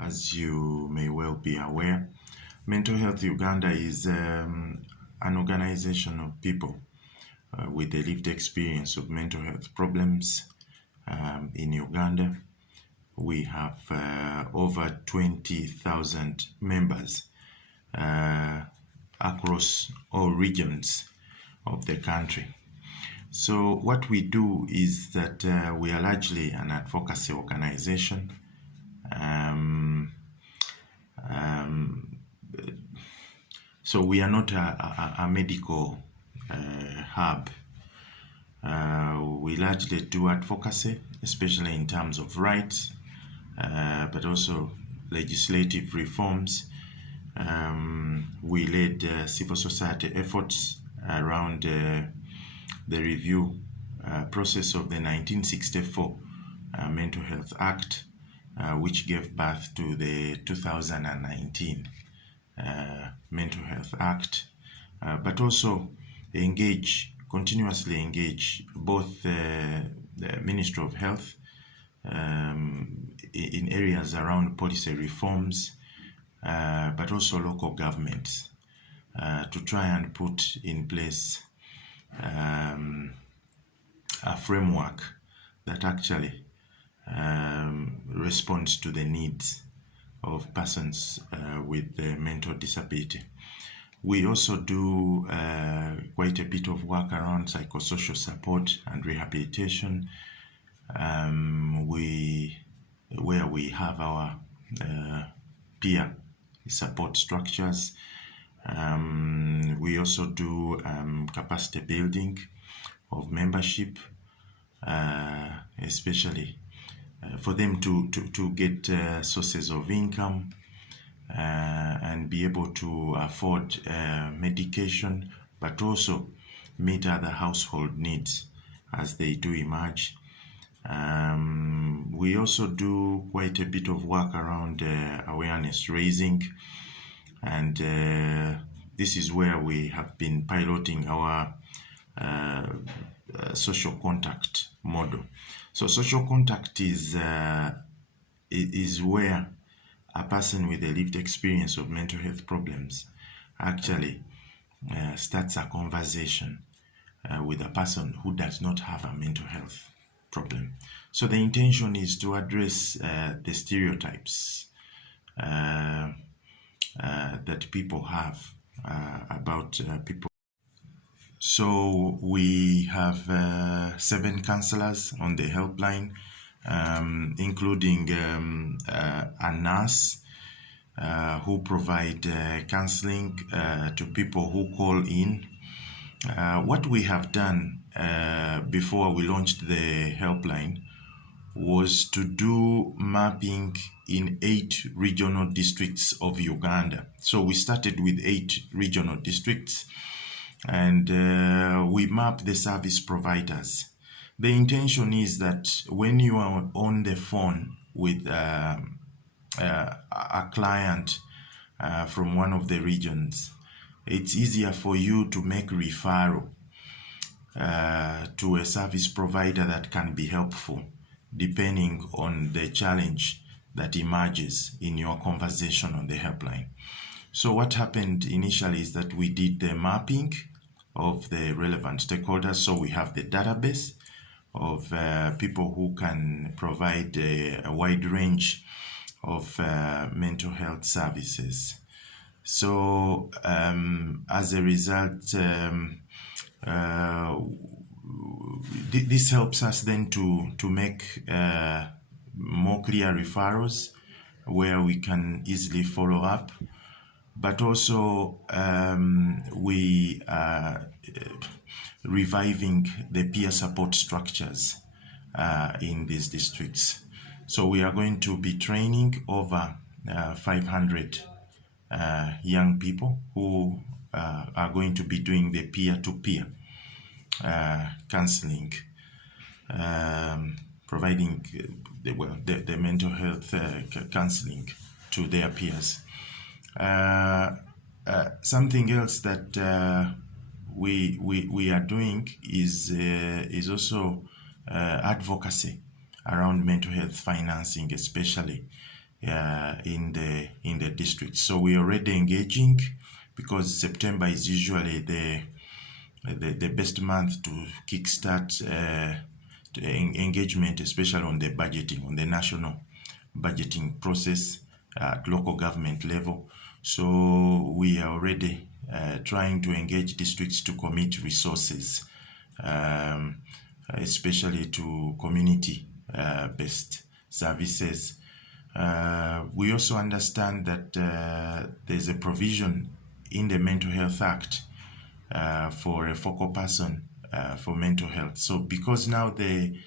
As you may well be aware, Mental Health Uganda is an organization of people with a lived experience of mental health problems in Uganda. We have over 20,000 members across all regions of the country. So what we do is that we are largely an advocacy organization. So we are not a medical hub. We largely do advocacy, especially in terms of rights, but also legislative reforms. We led civil society efforts around the review process of the 1964 Mental Health Act, which gave birth to the 2019 Mental Health Act, but also continuously engage both the Ministry of Health in areas around policy reforms, but also local governments to try and put in place a framework that actually responds to the needs of persons with mental disability. We also do quite a bit of work around psychosocial support and rehabilitation, where we have our peer support structures. We also do capacity building of membership, especially for them to get sources of income and be able to afford medication, but also meet other household needs as they do emerge. We also do quite a bit of work around awareness raising, and this is where we have been piloting our social contact model. So social contact is where a person with a lived experience of mental health problems actually starts a conversation with a person who does not have a mental health problem. So the intention is to address the stereotypes that people have about people. So we have 7 counselors on the helpline, including a nurse who provide counseling to people who call in. What we have done before we launched the helpline was to do mapping in 8 regional districts of Uganda. So we started with 8 regional districts, and we map the service providers. The intention is that when you are on the phone with a client from one of the regions, it's easier for you to make referral to a service provider that can be helpful depending on the challenge that emerges in your conversation on the helpline. So what happened initially is that we did the mapping of the relevant stakeholders. So we have the database of people who can provide a wide range of mental health services. So as a result, this helps us then to make more clear referrals where we can easily follow up, but also we are reviving the peer support structures in these districts. So we are going to be training over 500 young people who are going to be doing the peer-to-peer counseling, providing the mental health counseling to their peers. Something else that we are doing is also advocacy around mental health financing, especially in the district. So we are already engaging, because September is usually the best month to kickstart engagement, especially on the budgeting, on the national budgeting process at local government level. So we are already trying to engage districts to commit resources, especially to community based services. We also understand that there's a provision in the Mental Health Act for a focal person for mental health. So because now the